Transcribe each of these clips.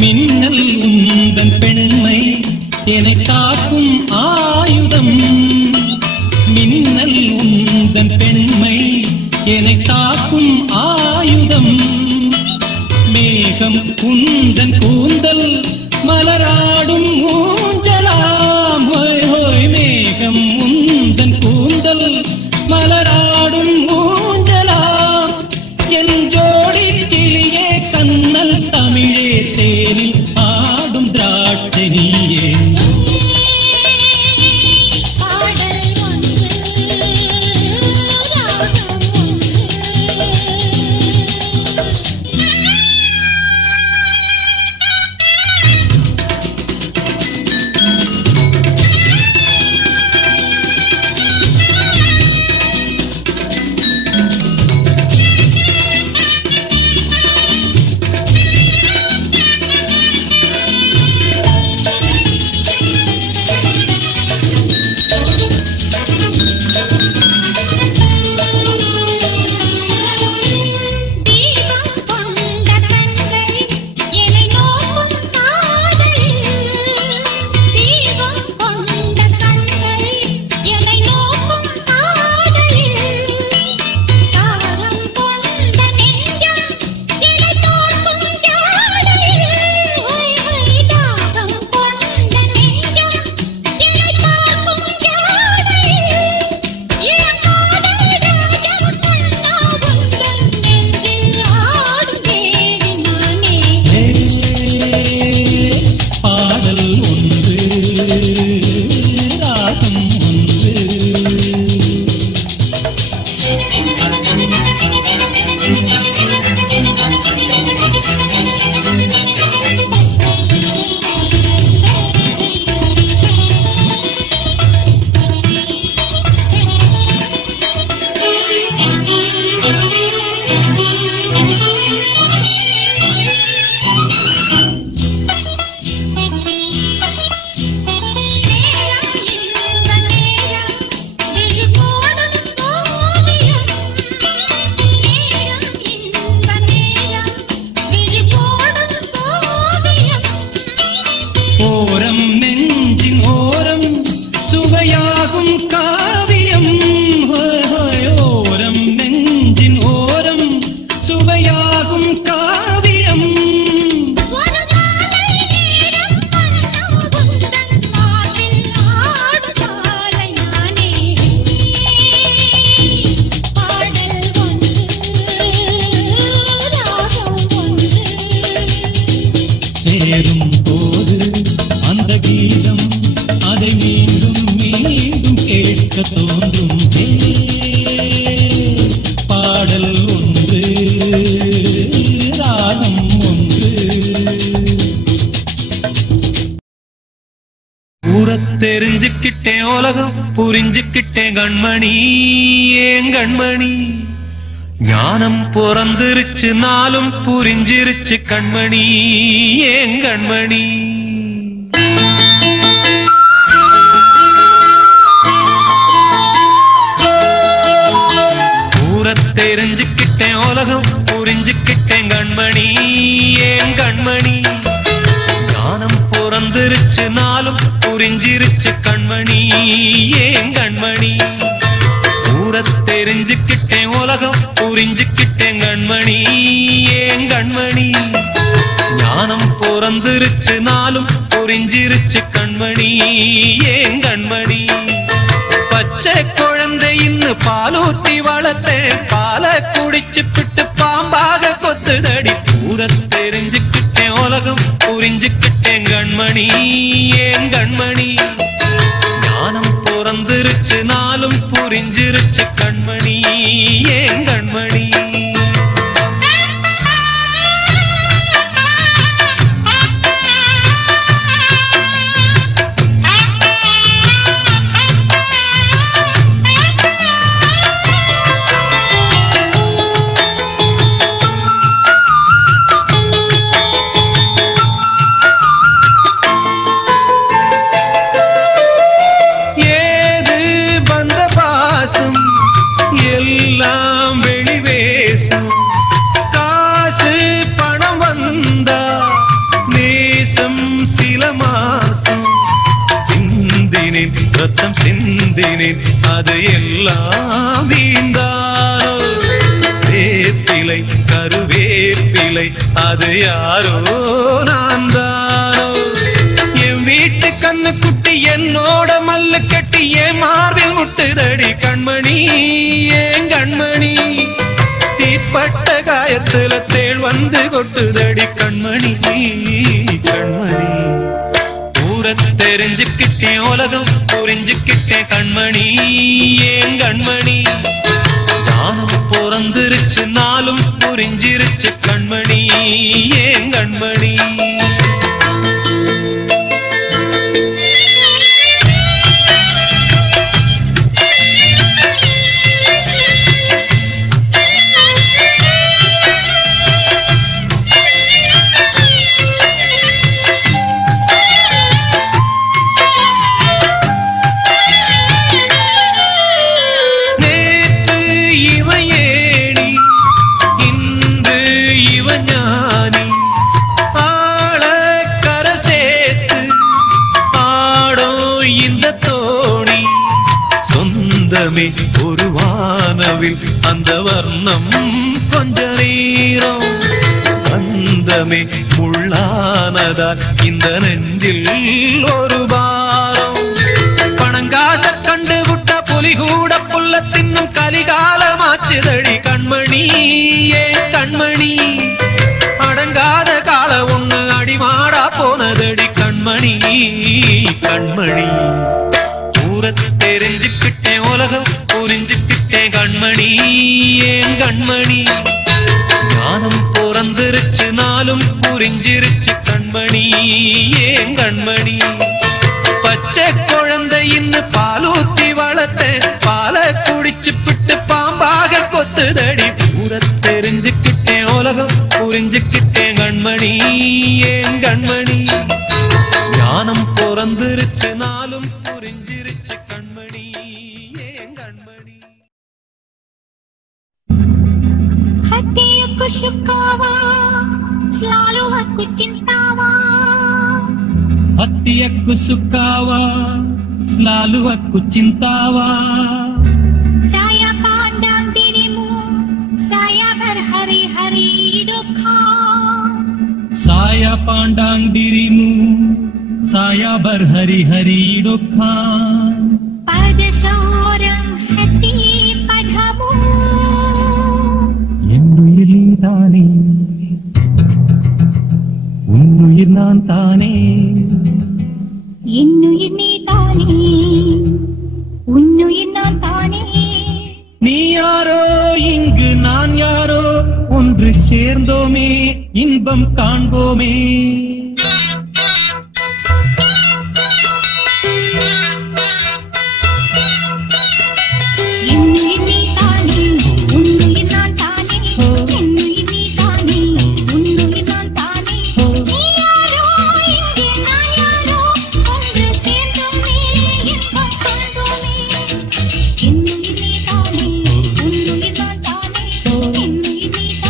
மின்னல் உந்தன் பெண்மை என்னை காக்கும் ஆயுதம். மின்னல் உந்தன் பெண்மை என்னை காக்கும் ஆயுதம். மேகம் உந்தன் கூந்தல் மலராடும் ஊஞ்சலாம். ஹோய் ஹோய் மேகம் உந்தன் கூந்தல் மலராடும் ஊஞ்சலாம். என் ஜோடி கிளியே கண்ணல் தமிழே தேனில் ஆடும் திராட்சை நீயே. ஓரம் நெஞ்சின் ஓரம் சுவையாகும் காவியம். ஓரம் நெஞ்சின் ஓரம் சுவையாகும் காவியம். சேரும் போது அந்த கீதம் அதை மீண்டும் மீண்டும் கேட்க தோன்றும். பாடல் ஒன்று ராகம் ஒன்று. ஊரத் தெரிஞ்சுக்கிட்டேன் உலகம் புரிஞ்சுக்கிட்டேன் கண்மணி ஏன் கண்மணி. ஞானம் பிறந்திருச்சு நாளும் புரிஞ்சிருச்சு கண்மணி ஏன் கண்மணி. உலகம் புரிஞ்சுக்கிட்டேன் கண்மணி ஏன் கண்மணி ஞானம் பிறந்திருச்சு நாளும் புரிஞ்சிருச்சு கண்மணி ஏன் கண்மணி ஊரை தெரிஞ்சுக்கிட்டேன் உலகம் புரிஞ்சுக்கிட்டேன் கண்மணி ஏன் கண்மணி ஞானம் பிறந்திருச்சு நாளும் புரிஞ்சிருச்சு கண்மணி ஏன் கண்மணி பச்சை குழந்தை இன்னும் பாலூத்தி வளர்த்தேன் பாலை குடிச்சு பிட்டு பாம்பாக கொத்துதடி ஊரை தெரிஞ்சுக்கிட்டேன் உலகம் புரிஞ்சுக்கிட்டேன் கண்மணி ஏன் கண்மணி ஞானம் பிறந்திருச்சு நாளும் புரிஞ்சிருச்சு கண்மணி ஏன் கண்மணி ரத்தம் சிந்தினேன் அது எல்லாம் வீந்தானோ வேப்பிலை கருவேப்பிலை அது யாரோ நான் தானோ என் வீட்டு கண்ணு குட்டி என்னோட மல்லு கட்டி என் மார்பில் முட்டுதடி கண்மணி ஏன் கண்மணி தீப்பட்ட காயத்துல தேள் வந்து கொட்டுதடி கண்மணி கண்மணி ஊரை தெரிஞ்சுக்கிட்டேன் உலகம் புரிஞ்சுக்கிட்டேன் கண்மணி ஏன் கண்மணி ஞானம் பிறந்திருச்சு நாளும் புரிஞ்சிருச்சு கண்மணி ஏன் கண்மணி ஒரு வானவில் அந்த வர்ணம் கொஞ்ச நேரம் வந்தமே முள்ளானதால் இந்த நெஞ்சில் ஒரு பாரம் பணங்காச கண்டு விட்ட புலி கூட புல்ல தின்னும் கலிகாலமாச்சுதடி கண்மணி ஏன் கண்மணி அடங்காத கால ஒண்ணு அடிமாடா போனதடி கண்மணி கண்மணி ஊரை தெரிஞ்சுக்கிட்டேன் உலகம் புரிஞ்சுக்கிட்டேன் கண்மணி ஏன் கண்மணி ஞானம் பிறந்திருச்சு நாளும் புரிஞ்சிருச்சு கண்மணி ஏன் கண்மணி பச்சை குழந்தை இன்னும் பாலூத்தி வளர்த்தேன் பாலை குடிச்சு பிட்டு பாம்பாக கொத்துதடி ஊரை தெரிஞ்சுக்கிட்டேன் உலகம் புரிஞ்சுக்கிட்டேன் கண்மணி ஏன் கண்மணி ஞானம் பிறந்திருச்சு நாளும் புரிஞ்சிருச்சு கண்மணி ஏன் கண்மணி hati aku sukawa selalu aku cintawa hati aku sukawa selalu aku cintawa saya pandang dirimu saya berhari-hari duka saya pandang dirimu saya berhari-hari duka pada seorang hati padamu என்னுயிர் நீதானே உன்னுயிர் நான் தானே என்னுயிர் நீதானே உன்னுயிர் நான் தானே நீ யாரோ இங்கு நான் யாரோ ஒன்று சேர்ந்தோமே இன்பம் காண்போமே என்னுயிர் நீதானே உன்னுயிர் நான் தானே என்னுயிர் நீதானே உன்னுயிர் நான் தானே நீ யாரோ இங்கே நான் யாரோ ஒன்று சேர்ந்தோமே இன்பம் காண்போமே என்னுயிர் நீதானே உன்னுயிர் நான் தானே என்னுயிர் நீதானே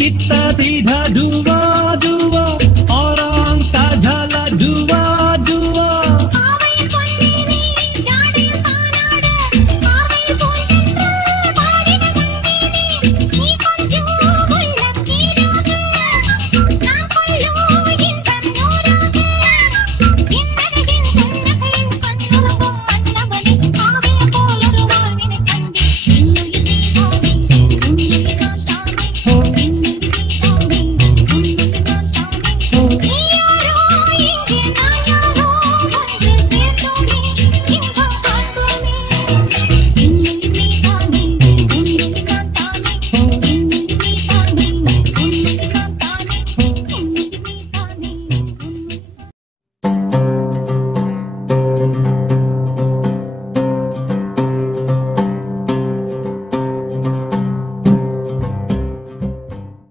கிட்ட